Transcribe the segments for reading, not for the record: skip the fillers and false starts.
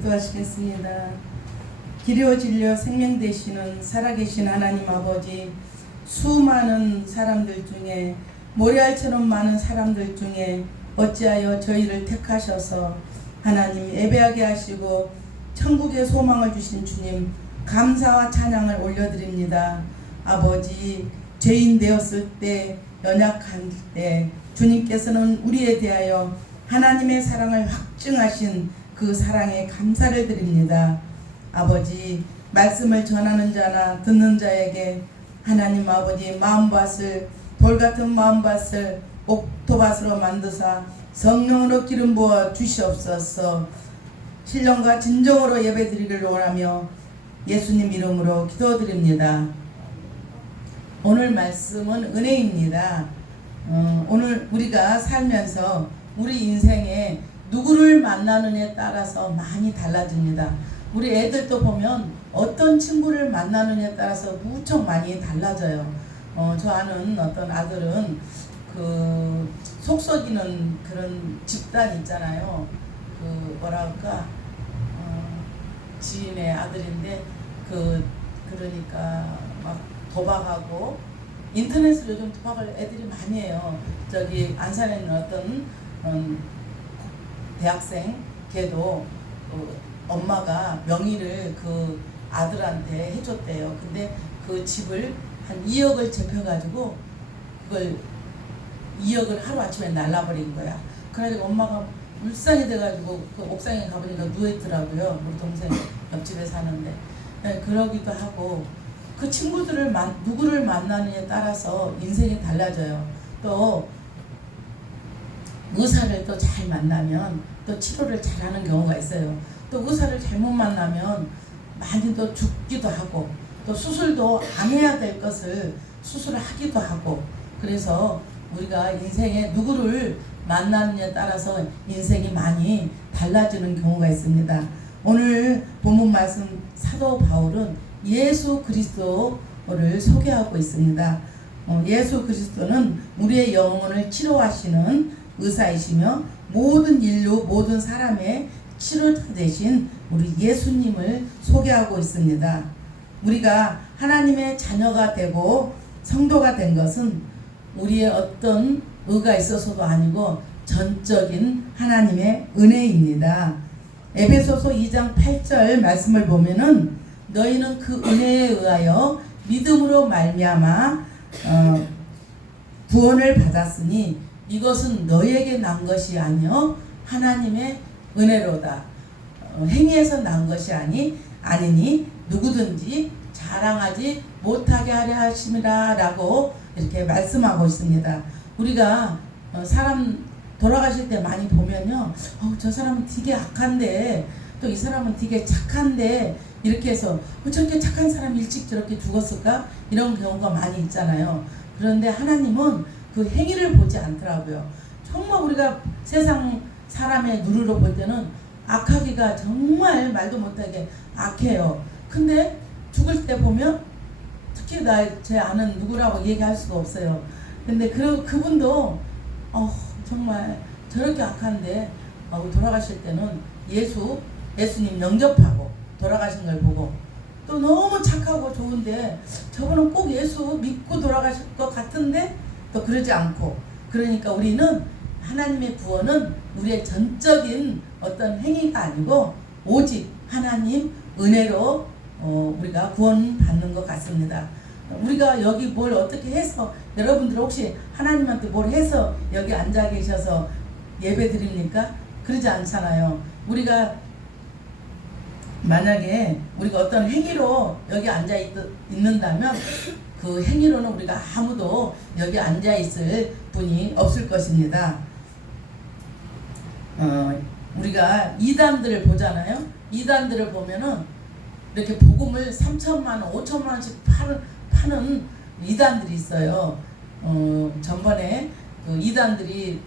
기도하시겠습니다. 기려 진려 생명 되시는 살아계신 하나님 아버지, 수많은 사람들 중에, 모래알처럼 많은 사람들 중에 어찌하여 저희를 택하셔서 하나님 예배하게 하시고 천국의 소망을 주신 주님, 감사와 찬양을 올려드립니다. 아버지, 죄인 되었을 때, 연약한 때 주님께서는 우리에 대하여 하나님의 사랑을 확증하신 그 사랑에 감사를 드립니다. 아버지, 말씀을 전하는 자나 듣는 자에게 하나님 아버지 마음밭을, 돌같은 마음밭을 옥토밭으로 만드사 성령으로 기름 부어 주시옵소서. 신령과 진정으로 예배드리기를 원하며 예수님 이름으로 기도드립니다. 오늘 말씀은 은혜입니다. 오늘 우리가 살면서 우리 인생에 누구를 만나느냐에 따라서 많이 달라집니다. 우리 애들도 보면 어떤 친구를 만나느냐에 따라서 무척 많이 달라져요. 저 아는 어떤 아들은 그 속썩이는 그런 집단 있잖아요. 그 뭐라 할까, 지인의 아들인데 그러니까 막 도박하고, 인터넷으로 요즘 도박을 애들이 많이 해요. 저기 안산에 있는 어떤 대학생, 걔도 엄마가 명의를 그 아들한테 해줬대요. 근데 그 집을 한 2억을 잡혀가지고 그걸 2억을 하루아침에 날라버린 거야. 그래가지고 엄마가 울상이 돼가지고 그 옥상에 가보니까 누워있더라고요. 우리 동생 옆집에 사는데. 네, 그러기도 하고, 그 친구들을 누구를 만나느냐에 따라서 인생이 달라져요. 또 의사를 또 잘 만나면 또 치료를 잘하는 경우가 있어요. 또 의사를 잘못 만나면 많이 또 죽기도 하고, 또 수술도 안 해야 될 것을 수술을 하기도 하고, 그래서 우리가 인생에 누구를 만나느냐에 따라서 인생이 많이 달라지는 경우가 있습니다. 오늘 본문 말씀 사도 바울은 예수 그리스도를 소개하고 있습니다. 예수 그리스도는 우리의 영혼을 치료하시는 의사이시며 모든 인류, 모든 사람의 치료자 되신 우리 예수님을 소개하고 있습니다. 우리가 하나님의 자녀가 되고 성도가 된 것은 우리의 어떤 의가 있어서도 아니고 전적인 하나님의 은혜입니다. 에베소서 2장 8절 말씀을 보면은 너희는 그 은혜에 의하여 믿음으로 말미암아 구원을 받았으니 이것은 너희에게 난 것이 아니요 하나님의 은혜로다. 행위에서 난 것이 아니니 누구든지 자랑하지 못하게 하려 하심이라 라고 이렇게 말씀하고 있습니다. 우리가 사람 돌아가실 때 많이 보면요, 저 사람은 되게 악한데 또 이 사람은 되게 착한데 이렇게 해서 저렇게 착한 사람이 일찍 저렇게 죽었을까? 이런 경우가 많이 있잖아요. 그런데 하나님은 그 행위를 보지 않더라고요. 정말 우리가 세상 사람의 눈으로 볼 때는 악하기가 정말 말도 못하게 악해요. 근데 죽을 때 보면 특히 제 아는 누구라고 얘기할 수가 없어요. 근데 그분도 정말 저렇게 악한데 돌아가실 때는 예수님 영접하고 돌아가신 걸 보고, 또 너무 착하고 좋은데 저분은 꼭 예수 믿고 돌아가실 것 같은데 또 그러지 않고, 그러니까 우리는 하나님의 구원은 우리의 전적인 어떤 행위가 아니고 오직 하나님 은혜로 우리가 구원받는 것 같습니다. 우리가 여기 뭘 어떻게 해서, 여러분들 혹시 하나님한테 뭘 해서 여기 앉아 계셔서 예배 드립니까? 그러지 않잖아요. 우리가 만약에 우리가 어떤 행위로 여기 앉아 있는다면 그 행위로는 우리가 아무도 여기 앉아 있을 분이 없을 것입니다. 우리가 이단들을 보잖아요. 이단들을 보면은 이렇게 복음을 3천만 원, 5천만 원씩 파는 이단들이 있어요. 전번에 그 이단들이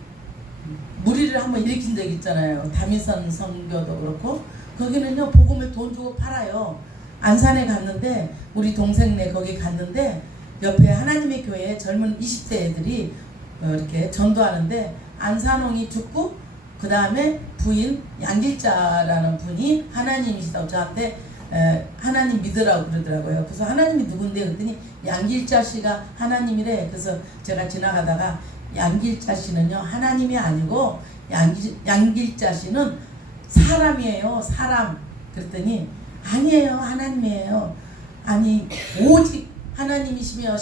무리를 한번 일으킨 적이 있잖아요. 다미선 선교도 그렇고, 거기는요 복음을 돈 주고 팔아요. 안산에 갔는데, 우리 동생네 거기 갔는데 옆에 하나님의 교회 젊은 20대 애들이 이렇게 전도하는데 안산홍이 죽고 그 다음에 부인 양길자라는 분이 하나님이시다고 저한테 하나님 믿으라고 그러더라고요. 그래서 하나님이 누군데 그랬더니 양길자 씨가 하나님이래. 그래서 제가 지나가다가 양길자 씨는요 하나님이 아니고 양길자 씨는 사람이에요. 사람. 그랬더니 아니에요. 하나님이에요. 아니 오직 하나님이시며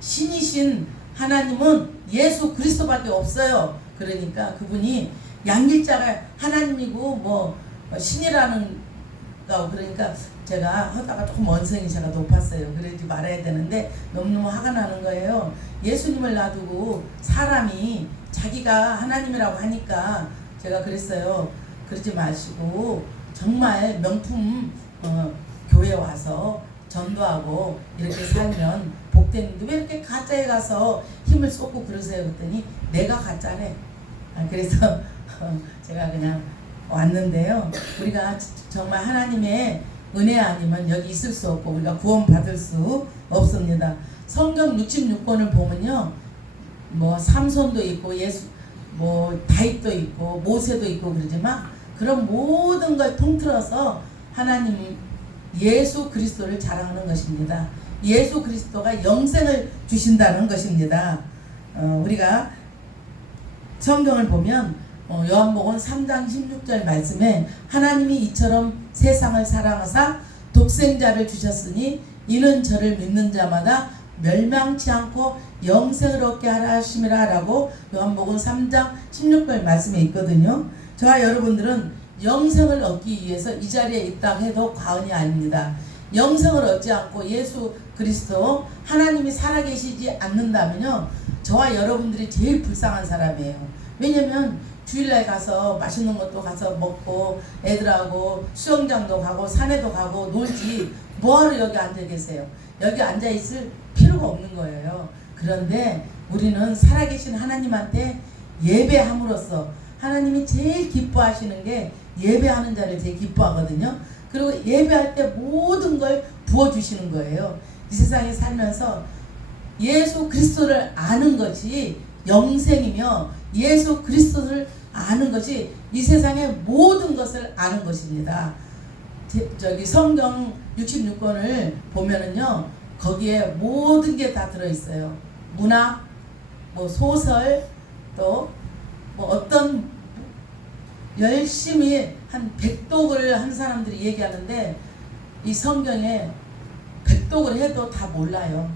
신이신 하나님은 예수 그리스도밖에 없어요. 그러니까 그분이 양길자가 하나님이고 뭐 신이라는 거 그러니까 제가 하다가 조금 언성이 제가 높았어요. 그러지 말아야 되는데 너무너무 화가 나는 거예요. 예수님을 놔두고 사람이 자기가 하나님이라고 하니까 제가 그랬어요. 그러지 마시고 정말 명품 교회 와서 전도하고 이렇게 살면 복되는데 왜 이렇게 가짜에 가서 힘을 쏟고 그러세요? 그랬더니 내가 가짜래. 그래서 제가 그냥 왔는데요. 우리가 정말 하나님의 은혜 아니면 여기 있을 수 없고 우리가 구원받을 수 없습니다. 성경 66권을 보면요. 뭐 삼손도 있고 예수 뭐 다윗도 있고 모세도 있고 그러지만 그런 모든 걸 통틀어서 하나님 예수 그리스도를 자랑하는 것입니다. 예수 그리스도가 영생을 주신다는 것입니다. 우리가 성경을 보면 요한복음 3장 16절 말씀에 하나님이 이처럼 세상을 사랑하사 독생자를 주셨으니 이는 저를 믿는 자마다 멸망치 않고 영생을 얻게 하라 하심이라 라고 요한복음 3장 16절 말씀에 있거든요. 저와 여러분들은 영생을 얻기 위해서 이 자리에 있다 해도 과언이 아닙니다. 영생을 얻지 않고 예수 그리스도 하나님이 살아계시지 않는다면요 저와 여러분들이 제일 불쌍한 사람이에요. 왜냐면 주일날 가서 맛있는 것도 가서 먹고 애들하고 수영장도 가고 산에도 가고 놀지 뭐하러 여기 앉아 계세요? 여기 앉아 있을 필요가 없는 거예요. 그런데 우리는 살아계신 하나님한테 예배함으로써 하나님이 제일 기뻐하시는 게 예배하는 자를 제일 기뻐하거든요. 그리고 예배할 때 모든 걸 부어주시는 거예요. 이 세상에 살면서 예수 그리스도를 아는 것이 영생이며 예수 그리스도를 아는 것이 이 세상의 모든 것을 아는 것입니다. 저기 성경 66권을 보면은요 거기에 모든 게 다 들어있어요. 문학, 뭐 소설, 또 뭐 어떤 열심히 한 100독을 한 사람들이 얘기하는데 이 성경에 100독을 해도 다 몰라요.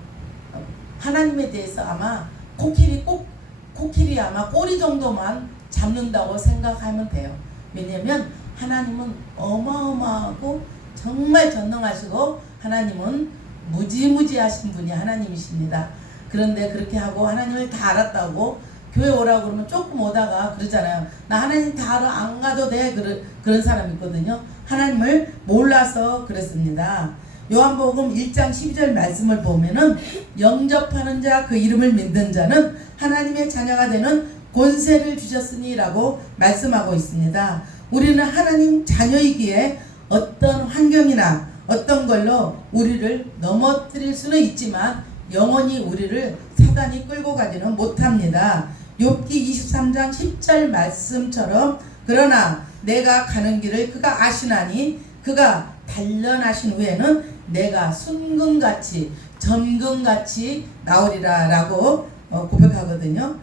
하나님에 대해서 아마 코끼리 아마 꼬리 정도만 잡는다고 생각하면 돼요. 왜냐면 하나님은 어마어마하고 정말 전능하시고 하나님은 무지무지하신 분이 하나님이십니다. 그런데 그렇게 하고 하나님을 다 알았다고 교회 오라고 그러면 조금 오다가 그러잖아요. 나 하나님 다 알아 안 가도 돼 그런 사람이 있거든요. 하나님을 몰라서 그랬습니다. 요한복음 1장 12절 말씀을 보면은 영접하는 자 그 이름을 믿는 자는 하나님의 자녀가 되는 권세를 주셨으니 라고 말씀하고 있습니다. 우리는 하나님 자녀이기에 어떤 환경이나 어떤 걸로 우리를 넘어뜨릴 수는 있지만 영원히 우리를 사단이 끌고 가지는 못합니다. 욥기 23장 10절 말씀처럼 그러나 내가 가는 길을 그가 아시나니 그가 단련하신 후에는 내가 순금같이 전금같이 나오리라 라고 고백하거든요.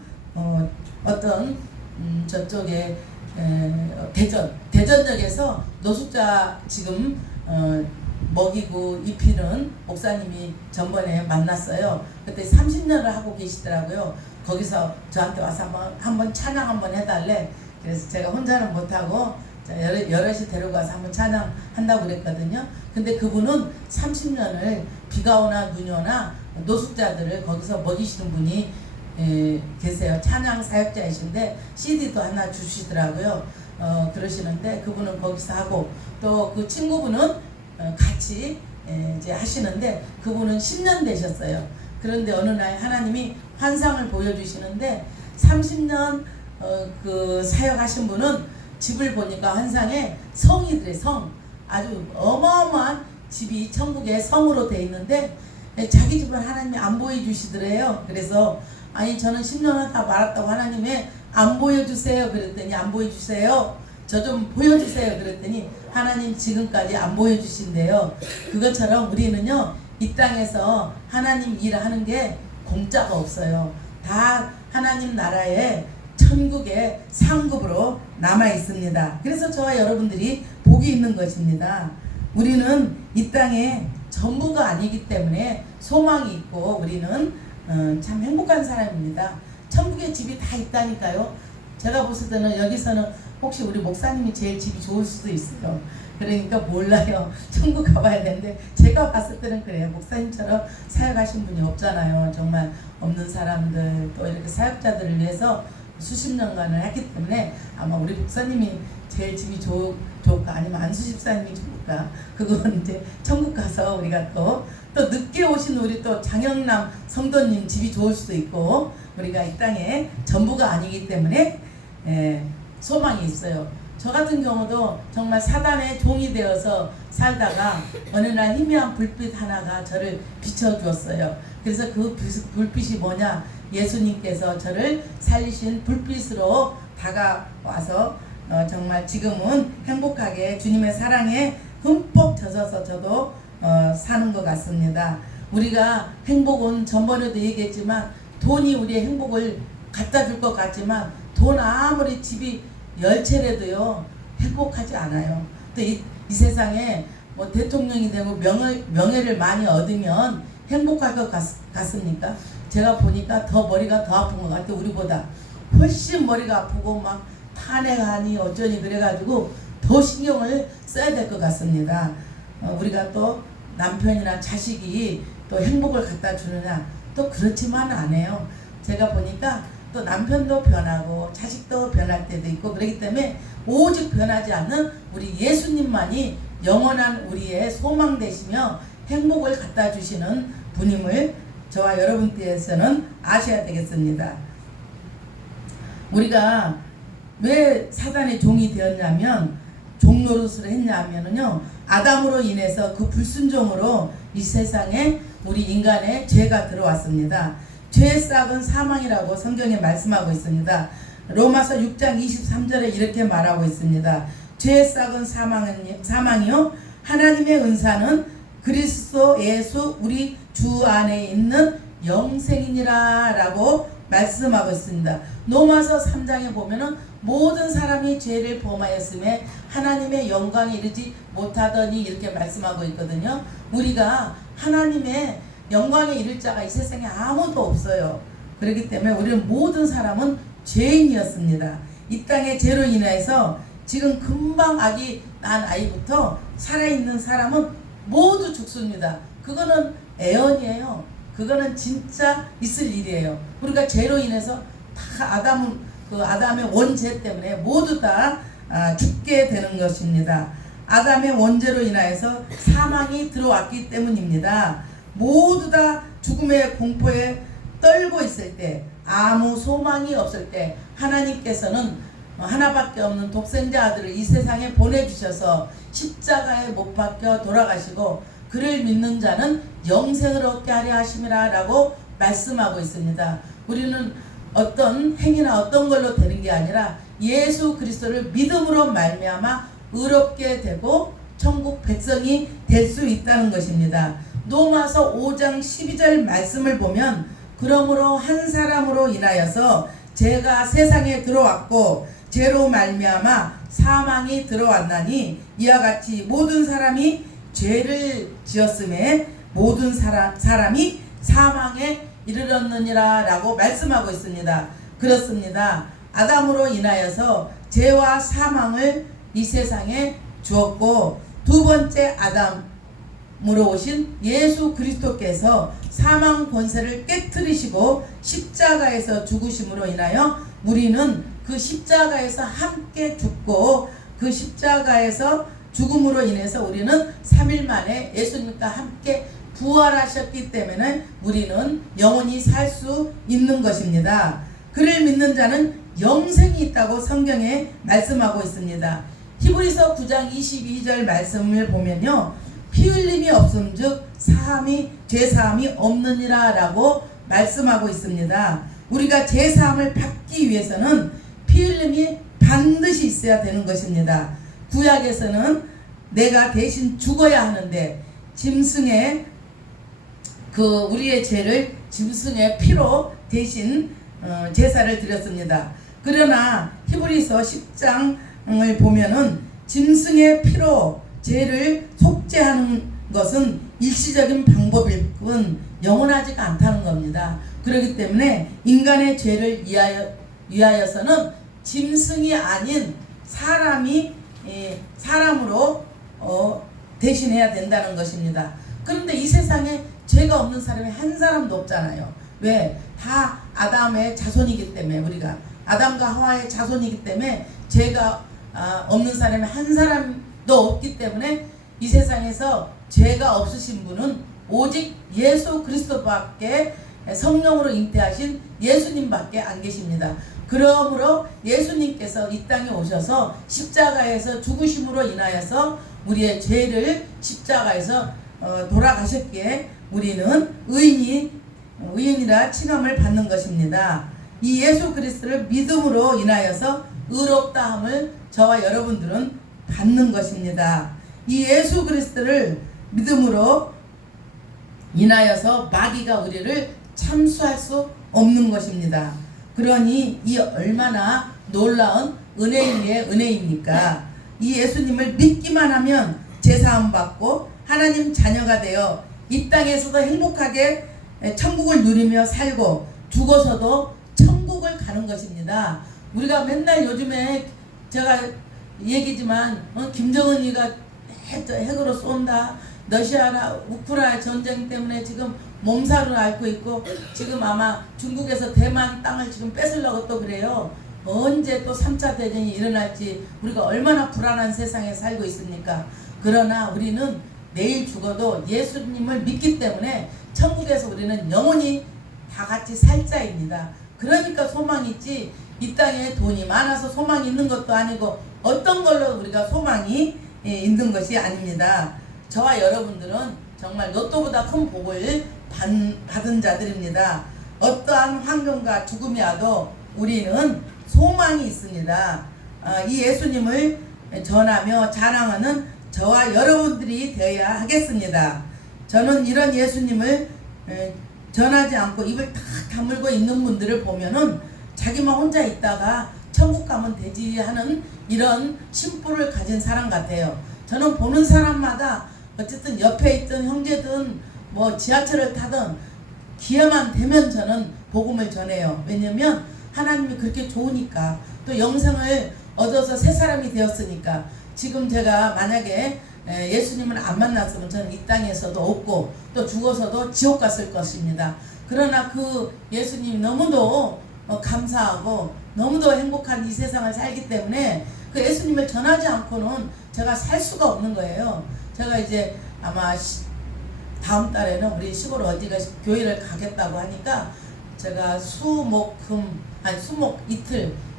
어떤 저쪽에 대전역에서 노숙자 지금 먹이고 입히는 목사님이 전번에 만났어요. 그때 30년을 하고 계시더라고요. 거기서 저한테 와서 한번 찬양 한번 해달래. 그래서 제가 혼자는 못하고 여럿이 데려가서 한번 찬양 한다고 그랬거든요. 근데 그분은 30년을 비가 오나 눈이 오나 노숙자들을 거기서 먹이시는 분이 계세요. 찬양 사역자이신데 CD도 하나 주시더라고요. 그러시는데 그분은 거기서 하고 또 그 친구분은 같이 이제 하시는데 그분은 10년 되셨어요. 그런데 어느 날 하나님이 환상을 보여주시는데 30년 그 사역하신 분은 집을 보니까 환상에 성이더래. 성 아주 어마어마한 집이 천국의 성으로 돼 있는데 자기 집은 하나님이 안 보여주시더래요. 그래서 아니 저는 10년 하다 말았다고 하나님의 안 보여주세요 그랬더니 안 보여주세요. 저 좀 보여주세요 그랬더니 하나님 지금까지 안 보여주신대요. 그것처럼 우리는요 이 땅에서 하나님 일하는 게 공짜가 없어요. 다 하나님 나라의 천국의 상급으로 남아 있습니다. 그래서 저와 여러분들이 복이 있는 것입니다. 우리는 이 땅에 전부가 아니기 때문에 소망이 있고 우리는 참 행복한 사람입니다. 천국에 집이 다 있다니까요. 제가 봤을 때는 여기서는 혹시 우리 목사님이 제일 집이 좋을 수도 있어요. 그러니까 몰라요. 천국 가봐야 되는데 제가 봤을 때는 그래요. 목사님처럼 사역하신 분이 없잖아요. 정말 없는 사람들 또 이렇게 사역자들을 위해서 수십 년간을 했기 때문에 아마 우리 목사님이 제일 집이 좋을까 아니면 안수 집사님이 좋을까 그건 이제 천국 가서 우리가 또 늦게 오신 우리 또 장영남 성도님 집이 좋을 수도 있고 우리가 이 땅에 전부가 아니기 때문에 소망이 있어요. 저 같은 경우도 정말 사단의 종이 되어서 살다가 어느 날 희미한 불빛 하나가 저를 비춰주었어요. 그래서 그 불빛이 뭐냐, 예수님께서 저를 살리신 불빛으로 다가와서 정말 지금은 행복하게 주님의 사랑에 흠뻑 젖어서 저도 사는 것 같습니다. 우리가 행복은 전번에도 얘기했지만 돈이 우리의 행복을 갖다 줄 것 같지만 돈 아무리 집이 10채라도요 행복하지 않아요. 또 이 세상에 뭐 대통령이 되고 명예를 많이 얻으면 행복할 것 같습니까? 제가 보니까 더 머리가 더 아픈 것 같아요. 우리보다 훨씬 머리가 아프고 막 탄핵하니 어쩌니 그래가지고 더 신경을 써야 될 것 같습니다. 우리가 또 남편이나 자식이 또 행복을 갖다 주느냐, 또 그렇지만 않아요. 제가 보니까 또 남편도 변하고 자식도 변할 때도 있고 그렇기 때문에 오직 변하지 않는 우리 예수님만이 영원한 우리의 소망 되시며 행복을 갖다 주시는 분임을 저와 여러분께서는 아셔야 되겠습니다. 우리가 왜 사단의 종이 되었냐면, 종노릇을 했냐면요, 아담으로 인해서 그 불순종으로 이 세상에 우리 인간의 죄가 들어왔습니다. 죄의 싹은 사망이라고 성경에 말씀하고 있습니다. 로마서 6장 23절에 이렇게 말하고 있습니다. 죄의 싹은 사망이요 하나님의 은사는 그리스도 예수 우리 주 안에 있는 영생이니라 라고 말씀하고 있습니다. 로마서 3장에 보면은 모든 사람이 죄를 범하였음에 하나님의 영광에 이르지 못하더니 이렇게 말씀하고 있거든요. 우리가 하나님의 영광에 이를 자가 이 세상에 아무도 없어요. 그렇기 때문에 우리는 모든 사람은 죄인이었습니다. 이 땅의 죄로 인해서 지금 금방 아기 난 아이부터 살아있는 사람은 모두 죽습니다. 그거는 애언이에요. 그거는 진짜 있을 일이에요. 우리가 죄로 인해서 다 아담의 원죄 때문에 모두 다 죽게 되는 것입니다. 아담의 원죄로 인하여서 사망이 들어왔기 때문입니다. 모두 다 죽음의 공포에 떨고 있을 때, 아무 소망이 없을 때 하나님께서는 하나밖에 없는 독생자 아들을 이 세상에 보내주셔서 십자가에 못 박혀 돌아가시고 그를 믿는 자는 영생을 얻게 하려 하심이라 라고 말씀하고 있습니다. 우리는 어떤 행위나 어떤 걸로 되는 게 아니라 예수 그리스도를 믿음으로 말미암아 의롭게 되고 천국 백성이 될 수 있다는 것입니다. 로마서 5장 12절 말씀을 보면, 그러므로 한 사람으로 인하여서 죄가 세상에 들어왔고 죄로 말미암아 사망이 들어왔나니 이와 같이 모든 사람이 죄를 지었음에 모든 사람이 사망에 이르렀느니라 라고 말씀하고 있습니다. 그렇습니다. 아담으로 인하여서 죄와 사망을 이 세상에 주었고, 두 번째 아담으로 오신 예수 그리스도께서 사망 권세를 깨트리시고 십자가에서 죽으심으로 인하여 우리는 그 십자가에서 함께 죽고 그 십자가에서 죽음으로 인해서 우리는 3일 만에 예수님과 함께 부활하셨기 때문에 우리는 영원히 살 수 있는 것입니다. 그를 믿는 자는 영생이 있다고 성경에 말씀하고 있습니다. 히브리서 9장 22절 말씀을 보면요, 피 흘림이 없음즉 죄사함이 없느니라 라고 말씀하고 있습니다. 우리가 죄사함을 받기 위해서는 있어야 되는 것입니다. 구약에서는 내가 대신 죽어야 하는데 짐승의 우리의 죄를 짐승의 피로 대신 제사를 드렸습니다. 그러나 히브리서 10장을 보면은 짐승의 피로 죄를 속죄하는 것은 일시적인 방법일 뿐 영원하지가 않다는 겁니다. 그렇기 때문에 인간의 죄를 위하여서는 짐승이 아닌 사람으로 대신해야 된다는 것입니다. 그런데 이 세상에 죄가 없는 사람이 한 사람도 없잖아요. 왜? 다 아담의 자손이기 때문에, 우리가 아담과 하와의 자손이기 때문에 죄가 없는 사람이 한 사람도 없기 때문에 이 세상에서 죄가 없으신 분은 오직 예수 그리스도밖에, 성령으로 잉태하신 예수님밖에 안 계십니다. 그러므로 예수님께서 이 땅에 오셔서 십자가에서 죽으심으로 인하여서 우리의 죄를 십자가에서 돌아가셨기에 우리는 의인이라 칭함을 받는 것입니다. 이 예수 그리스도를 믿음으로 인하여서 의롭다함을 저와 여러분들은 받는 것입니다. 이 예수 그리스도를 믿음으로 인하여서 마귀가 우리를 참수할 수 없는 것입니다. 그러니 이 얼마나 놀라운 은혜 위에 은혜입니까? 이 예수님을 믿기만 하면 제사함 받고 하나님 자녀가 되어 이 땅에서도 행복하게 천국을 누리며 살고 죽어서도 천국을 가는 것입니다. 우리가 맨날 요즘에 제가 얘기지만 김정은이가 핵으로 쏜다, 러시아나 우크라이나 전쟁 때문에 지금 몸살을 앓고 있고, 지금 아마 중국에서 대만 땅을 지금 뺏으려고 또 그래요. 언제 또 3차 대전이 일어날지 우리가 얼마나 불안한 세상에 살고 있습니까? 그러나 우리는 내일 죽어도 예수님을 믿기 때문에 천국에서 우리는 영원히 다 같이 살 자입니다. 그러니까 소망이 있지, 이 땅에 돈이 많아서 소망이 있는 것도 아니고 어떤 걸로 우리가 소망이 있는 것이 아닙니다. 저와 여러분들은 정말 로또보다 큰 복을 받은 자들입니다. 어떠한 환경과 죽음이 와도 우리는 소망이 있습니다. 이 예수님을 전하며 자랑하는 저와 여러분들이 되어야 하겠습니다. 저는 이런 예수님을 전하지 않고 입을 탁 다물고 있는 분들을 보면은 자기만 혼자 있다가 천국 가면 되지 하는 이런 심보를 가진 사람 같아요. 저는 보는 사람마다 어쨌든 옆에 있던 형제든 뭐 지하철을 타든 기회만 되면 저는 복음을 전해요. 왜냐면 하나님이 그렇게 좋으니까, 또 영생을 얻어서 새 사람이 되었으니까. 지금 제가 만약에 예수님을 안 만났으면 저는 이 땅에서도 없고 또 죽어서도 지옥 갔을 것입니다. 그러나 그 예수님이 너무도 감사하고 너무도 행복한 이 세상을 살기 때문에 그 예수님을 전하지 않고는 제가 살 수가 없는 거예요. 제가 이제 아마 다음 달에는 우리 시골 어디가 교회를 가겠다고 하니까 제가 수목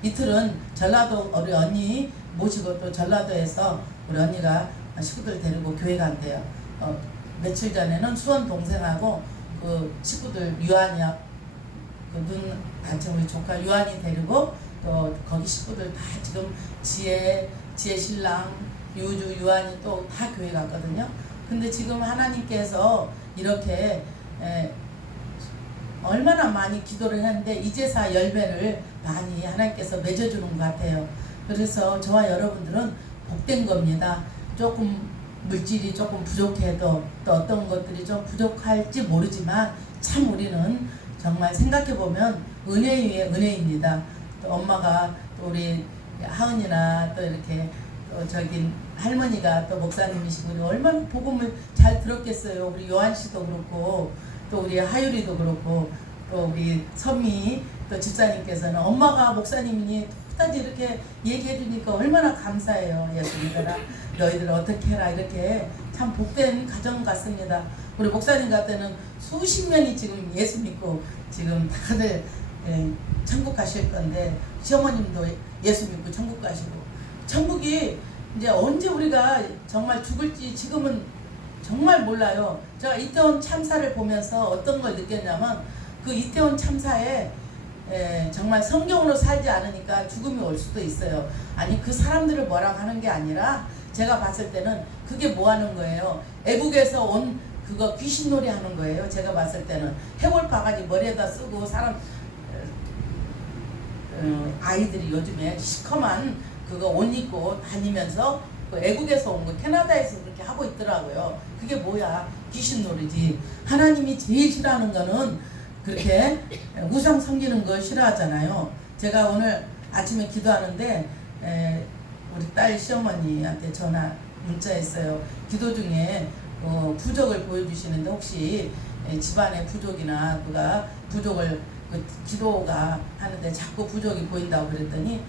이틀은 전라도 우리 언니 모시고 또 전라도에서 우리 언니가 식구들 데리고 교회 간대요. 며칠 전에는 수원 동생하고 그 식구들 유한이야, 그 눈 다친 우리 조카 유한이 데리고 또 거기 식구들 다 지금 지혜 신랑 유주 유한이 또 다 교회 갔거든요. 근데 지금 하나님께서 이렇게 얼마나 많이 기도를 했는데 이제사 열매를 많이 하나님께서 맺어주는 것 같아요. 그래서 저와 여러분들은 복된 겁니다. 조금 물질이 조금 부족해도 또 어떤 것들이 좀 부족할지 모르지만 참 우리는 정말 생각해보면 은혜 위에 은혜입니다. 또 엄마가 또 우리 하은이나 또 이렇게 또 저기 할머니가 또 목사님이시고 우리 얼마나 복음을 잘 들었겠어요. 우리 요한 씨도 그렇고 또 우리 하율이도 그렇고 또 우리 선미 또 집사님께서는 엄마가 목사님이니 끝까지 이렇게 얘기해 주니까 얼마나 감사해요. 예수님들아 너희들 어떻게 해라, 이렇게 참 복된 가정 같습니다. 우리 목사님 같은 수십 명이 지금 예수 믿고 지금 다들 천국 가실 건데, 시어머님도 예수 믿고 천국 가시고, 천국이 이제 언제 우리가 정말 죽을지 지금은 정말 몰라요. 제가 이태원 참사를 보면서 어떤 걸 느꼈냐면 그 이태원 참사에 정말 성경으로 살지 않으니까 죽음이 올 수도 있어요. 아니 그 사람들을 뭐라고 하는 게 아니라 제가 봤을 때는 그게 뭐 하는 거예요. 애국에서 온 그거 귀신놀이 하는 거예요. 제가 봤을 때는 해골 바가지 머리에다 쓰고 사람 아이들이 요즘에 시커먼 그거 옷 입고 다니면서 그 애국에서 온 거 캐나다에서 그렇게 하고 있더라고요. 그게 뭐야? 귀신놀이지. 하나님이 제일 싫어하는 거는 그렇게 우상 섬기는 거 싫어하잖아요. 제가 오늘 아침에 기도하는데 우리 딸 시어머니한테 문자했어요. 기도 중에 부족을 보여주시는데 혹시 집안에 부족이나 누가 부족을 기도가 하는데 자꾸 부족이 보인다고 그랬더니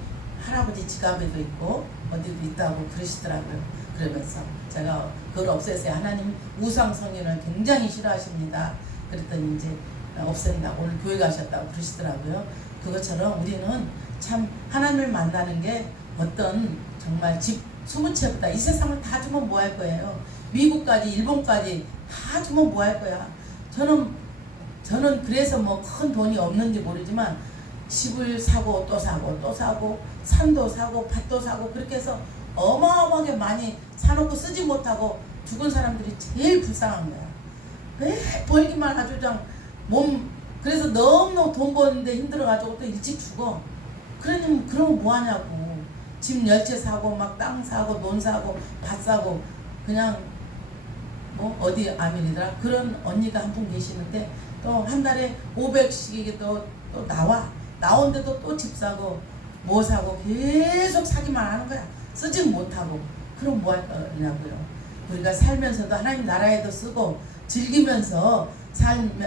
할아버지 지갑에도 있고 어디도 있다고 그러시더라고요. 그러면서 제가 그걸 없애세요. 하나님 우상 성인을 굉장히 싫어하십니다. 그랬더니 이제 없앤다고 오늘 교회 가셨다고 그러시더라고요. 그것처럼 우리는 참 하나님을 만나는 게 어떤 정말 집 20채보다 이 세상을 다 주면 뭐 할 거예요. 미국까지 일본까지 다 주면 뭐 할 거야. 저는 그래서 뭐 큰 돈이 없는지 모르지만 집을 사고 또 사고 또 사고 산도 사고 밭도 사고 그렇게 해서 어마어마하게 많이 사놓고 쓰지 못하고 죽은 사람들이 제일 불쌍한 거야. 왜 벌기만 아주 그래서 너무너무 돈 버는데 힘들어가지고 또 일찍 죽어. 그러면 뭐 하냐고. 집 열채 사고 막 땅 사고 논 사고 밭 사고 그냥 뭐 어디 아밀이더라 그런 언니가 한 분 계시는데 또 한 달에 500씩이 또 나온데도 또 집 사고 뭐 사고 계속 사기만 하는 거야. 쓰지 못하고. 그럼 뭐 할 거냐고요. 우리가 살면서도 하나님 나라에도 쓰고 즐기면서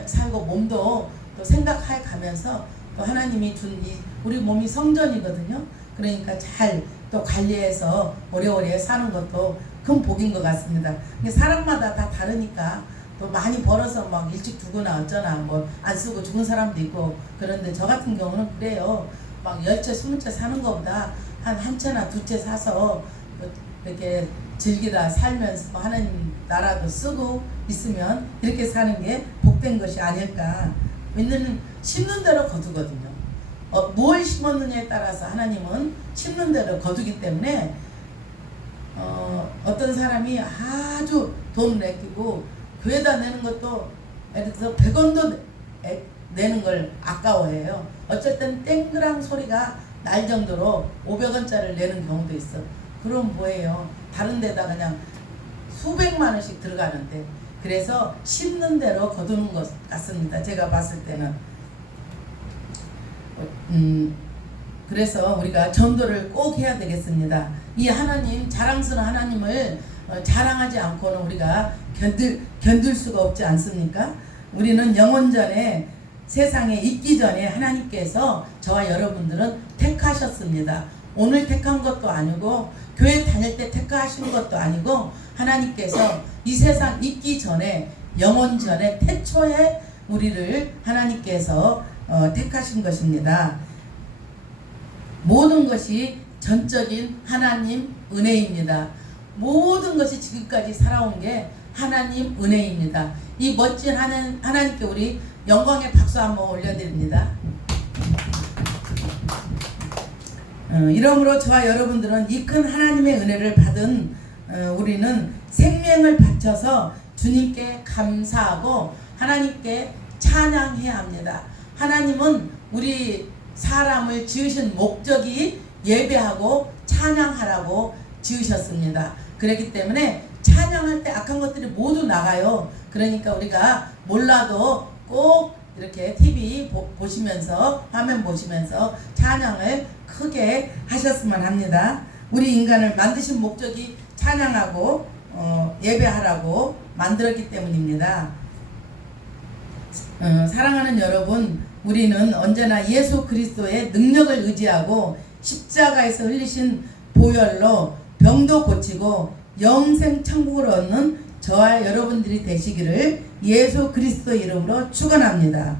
살고 몸도 또 생각해 가면서 또 하나님이 준 우리 몸이 성전이거든요. 그러니까 잘 또 관리해서 오래오래 사는 것도 큰 복인 것 같습니다. 근데 사람마다 다 다르니까 또 많이 벌어서 막 일찍 죽거나 어쩌나 뭐 안 쓰고 죽은 사람도 있고 그런데 저 같은 경우는 그래요. 막 10채 20채 사는 것보다 한 채나 2채 사서 이렇게 즐기다 살면서 하나님 나라도 쓰고 있으면 이렇게 사는 게 복된 것이 아닐까. 왜냐면 심는 대로 거두거든요. 뭘 심었느냐에 따라서 하나님은 심는 대로 거두기 때문에 어떤 사람이 아주 돈을 아끼고 교회다 내는 것도 예를 들어서 100원도 내는 걸 아까워해요. 어쩔 땐 땡그랑 소리가 날 정도로 500원짜리를 내는 경우도 있어. 그럼 뭐예요? 다른 데다 그냥 수백만 원씩 들어가는데 그래서 심는 대로 거두는 것 같습니다. 제가 봤을 때는. 그래서 우리가 전도를 꼭 해야 되겠습니다. 이 하나님 자랑스러운 하나님을 자랑하지 않고는 우리가 견딜 수가 없지 않습니까? 우리는 영원전에 세상에 있기 전에 하나님께서 저와 여러분들은 택하셨습니다. 오늘 택한 것도 아니고 교회 다닐 때 택하신 것도 아니고 하나님께서 이 세상 있기 전에 영원전에 태초에 우리를 하나님께서 택하신 것입니다. 모든 것이 전적인 하나님 은혜입니다. 모든 것이 지금까지 살아온 게 하나님 은혜입니다. 이 멋진 하나님께 우리 영광의 박수 한번 올려드립니다. 이러므로 저와 여러분들은 이 큰 하나님의 은혜를 받은 우리는 생명을 바쳐서 주님께 감사하고 하나님께 찬양해야 합니다. 하나님은 우리 사람을 지으신 목적이 예배하고 찬양하라고 지으셨습니다. 그렇기 때문에 찬양할 때 악한 것들이 모두 나가요. 그러니까 우리가 몰라도 꼭 이렇게 TV 보시면서 화면 보시면서 찬양을 크게 하셨으면 합니다. 우리 인간을 만드신 목적이 찬양하고 예배하라고 만들었기 때문입니다. 사랑하는 여러분, 우리는 언제나 예수 그리스도의 능력을 의지하고 십자가에서 흘리신 보혈로 병도 고치고 영생 천국을 얻는 저와 여러분들이 되시기를 예수 그리스도 이름으로 축원합니다.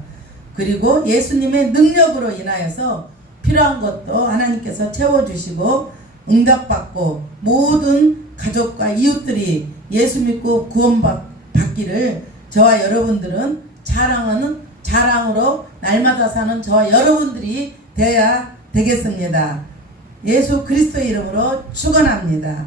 그리고 예수님의 능력으로 인하여서 필요한 것도 하나님께서 채워주시고 응답받고 모든 가족과 이웃들이 예수 믿고 구원받기를 저와 여러분들은 자랑하는 자랑으로 날마다 사는 저와 여러분들이 되어야 되겠습니다. 예수 그리스도의 이름으로 축원합니다.